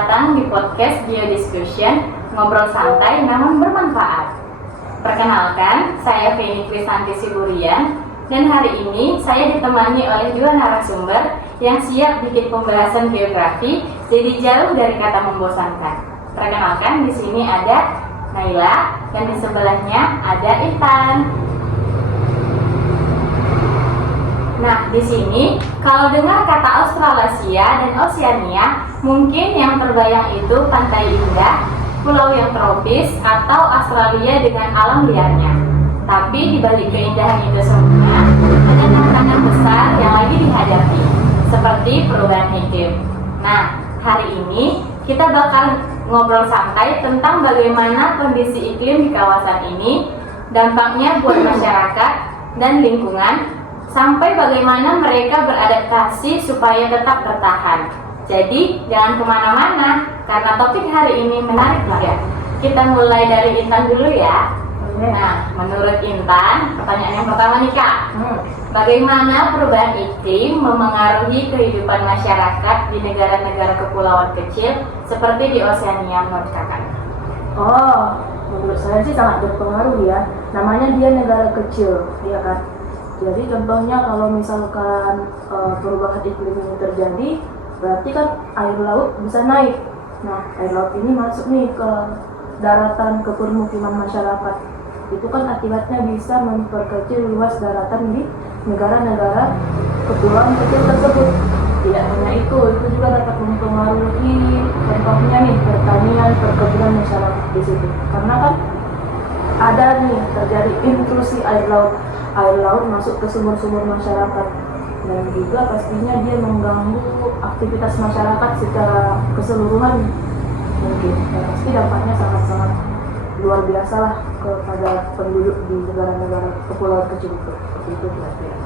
datang di podcast Geodiscussion, ngobrol santai namun bermanfaat. Perkenalkan, saya Feni Krisanti Siburian, dan hari ini saya ditemani oleh dua narasumber yang siap bikin pembahasan geografi jadi jauh dari kata membosankan. Perkenalkan, di sini ada Naila dan di sebelahnya ada Intan. Nah, di sini kalau dengar kata Australasia dan Oceania, mungkin yang terbayang itu pantai indah, pulau yang tropis, atau Australia dengan alam liarnya. Tapi di balik keindahan itu semuanya, ada tantangan besar yang lagi dihadapi, seperti perubahan iklim. Nah, hari ini kita bakal ngobrol santai tentang bagaimana kondisi iklim di kawasan ini, dampaknya buat masyarakat dan lingkungan, sampai bagaimana mereka beradaptasi supaya tetap bertahan. Jadi jangan kemana-mana, karena topik hari ini menarik ya. Kita mulai dari Intan dulu ya. Nah, menurut Intan, pertanyaan yang pertama nih Kak, bagaimana perubahan iklim memengaruhi kehidupan masyarakat di negara-negara kepulauan kecil seperti di Oceania menurut Kakak? Oh, menurut saya sih sangat berpengaruh ya. Namanya dia negara kecil, ya kan. Jadi contohnya kalau misalkan perubahan iklim ini terjadi, berarti kan air laut bisa naik. Nah, air laut ini masuk nih ke daratan, ke permukiman masyarakat. Itu kan akibatnya bisa memperkecil luas daratan di negara-negara kepulauan kecil tersebut. Tidak hanya itu juga dapat mempengaruhi contohnya nih pertanian, perkebunan masyarakat di situ. Karena kan ada nih terjadi intrusi air laut masuk ke sumur-sumur masyarakat, dan juga pastinya dia mengganggu aktivitas masyarakat secara keseluruhan. Mungkin ya, pasti dampaknya sangat-sangat luar biasa lah kepada penduduk di negara-negara kepulauan kecil itu. Seperti itu berarti ya.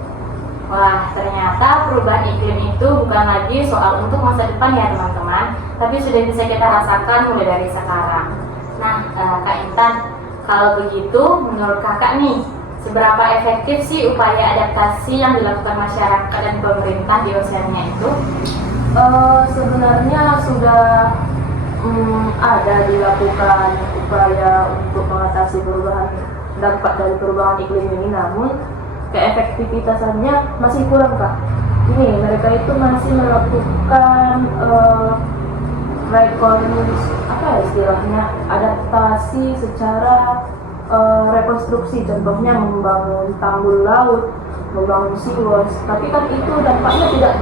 Wah, ternyata perubahan iklim itu bukan lagi soal untuk masa depan ya teman-teman, tapi sudah bisa kita rasakan mulai dari sekarang. Nah, Kak Intan, kalau begitu menurut Kakak nih, seberapa efektif sih upaya adaptasi yang dilakukan masyarakat dan pemerintah di Oceania itu? Sebenarnya sudah ada dilakukan upaya untuk mengatasi dampak dari perubahan iklim ini, namun keefektivitasannya masih kurang Kak. Ini mereka itu masih melakukan istilahnya adaptasi secara rekonstruksi, contohnya membangun tanggul laut, membangun seaworks, tapi kan itu dampaknya tidak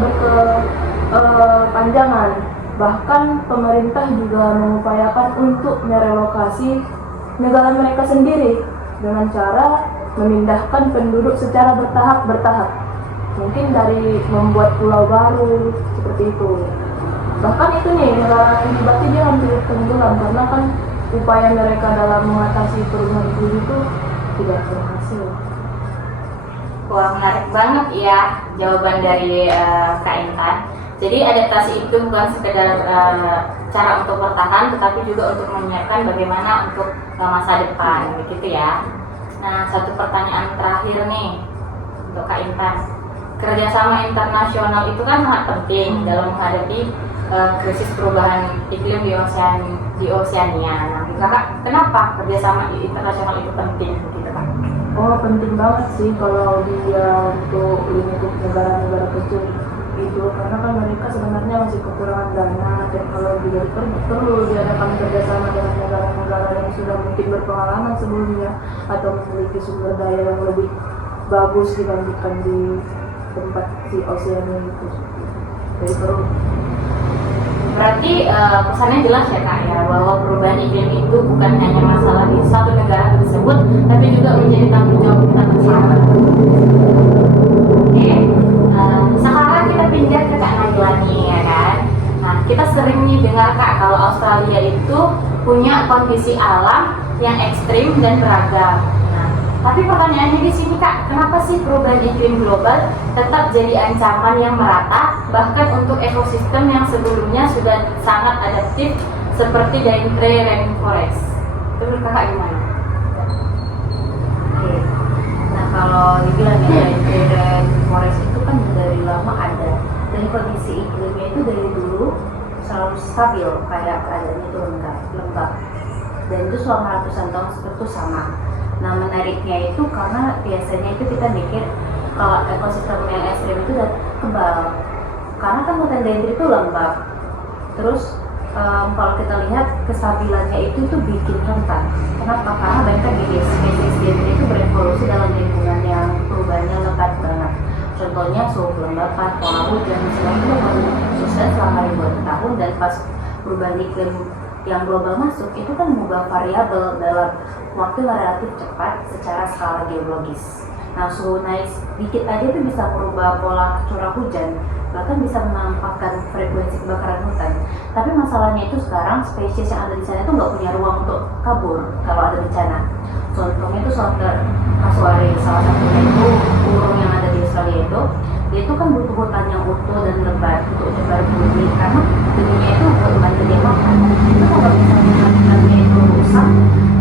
berkepanjangan. Bahkan pemerintah juga mengupayakan untuk merelokasi negara mereka sendiri dengan cara memindahkan penduduk secara bertahap. Mungkin dari membuat pulau baru seperti itu. Bahkan itu nih negara ini berarti dia hampir tenggelam karena kan upaya mereka dalam mengatasi perubahan iklim itu tidak berhasil. Wah, menarik banget ya jawaban dari Kak Intan. Jadi adaptasi itu bukan sekedar cara untuk bertahan, tetapi juga untuk menyiapkan bagaimana untuk masa depan, begitu ya. Nah, satu pertanyaan terakhir nih untuk Kak Intan. Kerjasama internasional itu kan sangat penting dalam menghadapi krisis perubahan iklim di Oceania. Nah, Kakak, kenapa kerjasama internasional itu penting gitu Kak? Oh, penting banget sih kalau dia untuk lingkup negara-negara kecil itu, karena kan mereka sebenarnya masih kekurangan dana, teknologi, dan perlu diadakan kerjasama dengan negara-negara yang sudah mungkin berpengalaman sebelumnya atau memiliki sumber daya yang lebih bagus dibandingkan di tempat si Oceania itu. Jadi perlu. Berarti pesannya jelas ya Kak ya, bahwa perubahan iklim itu bukan hanya masalah di satu negara tersebut, tapi juga menjadi tanggung jawab kita bersama. Oke, sekarang kita pindah ke Kak Naila nih ya kan. Nah, kita sering nih dengar Kak kalau Australia itu punya kondisi alam yang ekstrim dan beragam. Tapi pertanyaannya di sini Kak, kenapa sih perubahan iklim global tetap jadi ancaman yang merata, bahkan untuk ekosistem yang sebelumnya sudah sangat adaptif seperti Daintree rainforest? Itu menurut Kakak gimana? Oke. Nah, kalau dibilang ya Daintree rainforest itu kan dari lama ada, dan kondisi iklimnya itu dari dulu selalu stabil kayak keadaannya itu lembab. Dan itu selama ratusan tahun itu sama. Nah menariknya itu karena biasanya itu kita mikir kalau ekosistem yang ekstrim itu udah kebal, karena kan hutan dendrit itu lembab. Terus kalau kita lihat kestabilannya itu bikin rentan. Kenapa? Karena banyak jenis spesies dendrit itu berevolusi dalam lingkungan yang perubahannya lebat banget. Contohnya suhu kelembapan, pola hujan, itu konsisten selama ribuan tahun, dan pas perubahan iklim yang global masuk itu kan mengubah variabel dalam waktu relatif cepat secara skala geologis. Nah suhu naik sedikit aja itu bisa merubah pola curah hujan, bahkan bisa menampakkan frekuensi kebakaran hutan. Tapi masalahnya itu sekarang spesies yang ada di sana itu nggak punya ruang untuk kabur kalau ada bencana. Contohnya itu solter kasuari, salah satunya itu burung yang ada di Australia itu, dia itu kan butuh hutan yang utuh dan lebat untuk nyebar bumi, karena benihnya itu buat bantu dia makan. Itu kalau misalnya hutannya itu rusak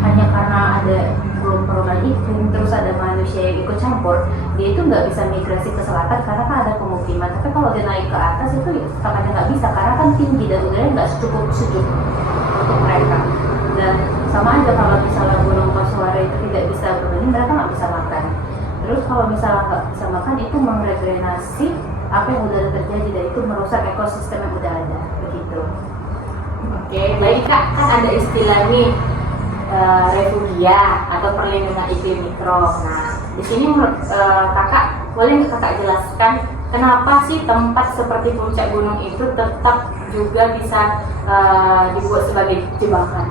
hanya karena ada belum perubahan iklim, terus ada manusia yang ikut campur, dia itu nggak bisa migrasi ke selatan karena kan ada pemukiman. Tapi kalau dia naik ke atas itu tetap aja nggak bisa karena kan tinggi dan udaranya nggak cukup sejuk untuk mereka. Dan sama aja kalau misalnya burung kasuari itu tidak bisa berbenih, mereka nggak bisa makan. Terus kalau misalnya nggak bisa makan itu meredrenasi apa yang udah terjadi, dan itu merusak ekosistem yang udah ada begitu. Oke, baik Kak, kan ada istilah nih refugia atau perlindungan iklim mikro. Nah, di sini menurut Kakak, boleh nggak Kakak jelaskan kenapa sih tempat seperti puncak gunung itu tetap juga bisa dibuat sebagai jebakan?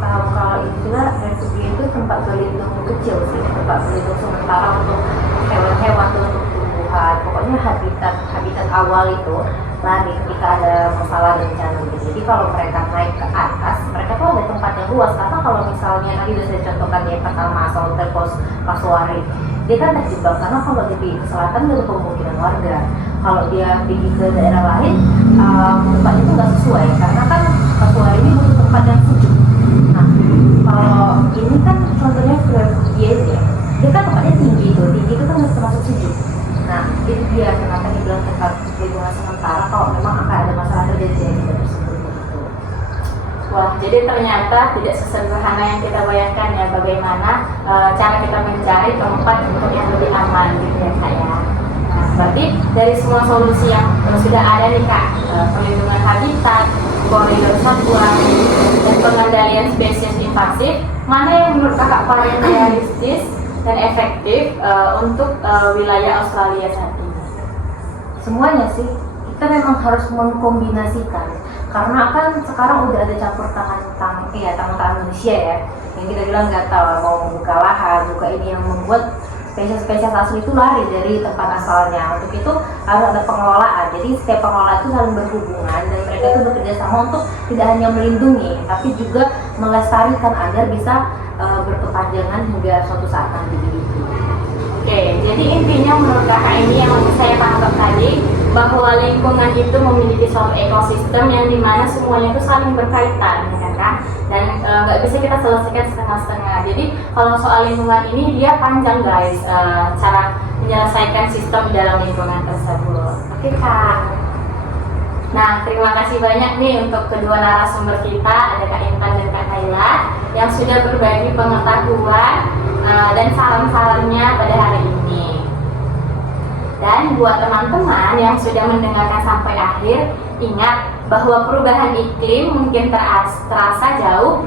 Kalau istilah refugia itu tempat berlindung kecil sih, tempat berlindung sementara untuk hewan-hewan, untuk tumbuhan. Pokoknya habitat awal itu lari ketika ada masalah bencana gitu. Jadi kalau mereka naik ke atas, mereka tuh ada tempat yang luas. Karena kalau misalnya nanti udah saya contohkan yang pertama solter kasuari, dia kan terjebak karena kalau dia pergi ke selatan ada pemukiman warga. Kalau dia pergi ke daerah lain, tempatnya itu nggak sesuai karena kan kasuari ini butuh tempat yang sejuk. Nah, kalau ini kan contohnya refugia ya, dia kan tempatnya tinggi itu kan harus termasuk sejuk. Nah, itu dia kenapa dibilang tempat perlindungan sementara kalau memang akan ada masalah terjadi di daerah tersebut. Wah, jadi ternyata tidak sesederhana yang kita bayangkan ya, bagaimana cara kita mencari tempat untuk yang lebih aman gitu ya Kak ya. Nah, berarti dari semua solusi yang sudah ada nih Kak, perlindungan habitat, koridor satwa, dan pengendalian spesies invasif, mana yang menurut Kakak paling realistis dan efektif untuk wilayah Australia saat ini? Semuanya sih, kita memang harus mengkombinasikan. Karena kan sekarang udah ada campur tangan manusia ya, yang kita bilang nggak tahu mau membuka lahan, juga ini yang membuat spesies-spesies asli itu lari dari tempat asalnya. Untuk itu harus ada pengelolaan. Jadi setiap pengelola itu saling berhubungan dan mereka itu bekerja sama untuk tidak hanya melindungi, tapi juga melestarikan agar bisa berkepanjangan hingga suatu saat nanti begitu. Oke, jadi intinya menurut Kakak ini yang saya tangkap tadi, bahwa lingkungan itu memiliki suatu ekosistem yang dimana semuanya itu saling berkaitan, ya kan? Dan nggak bisa kita selesaikan setengah-setengah. Jadi kalau soal lingkungan ini dia panjang guys, cara menyelesaikan sistem di dalam lingkungan tersebut. Oke Kak. Nah, terima kasih banyak nih untuk kedua narasumber kita, ada Kak Intan dan Kak Kayla, yang sudah berbagi pengetahuan dan saran-sarannya pada hari ini. Dan buat teman-teman yang sudah mendengarkan sampai akhir, ingat bahwa perubahan iklim mungkin terasa jauh,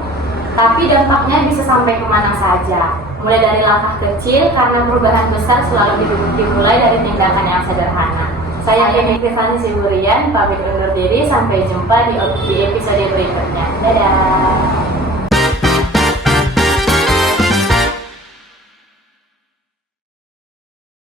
tapi dampaknya bisa sampai kemana saja. Mulai dari langkah kecil, karena perubahan besar selalu dimulai dari tindakan yang sederhana. Saya Emi Krisani Siburian, pamit undur diri, sampai jumpa di episode berikutnya. Dadah!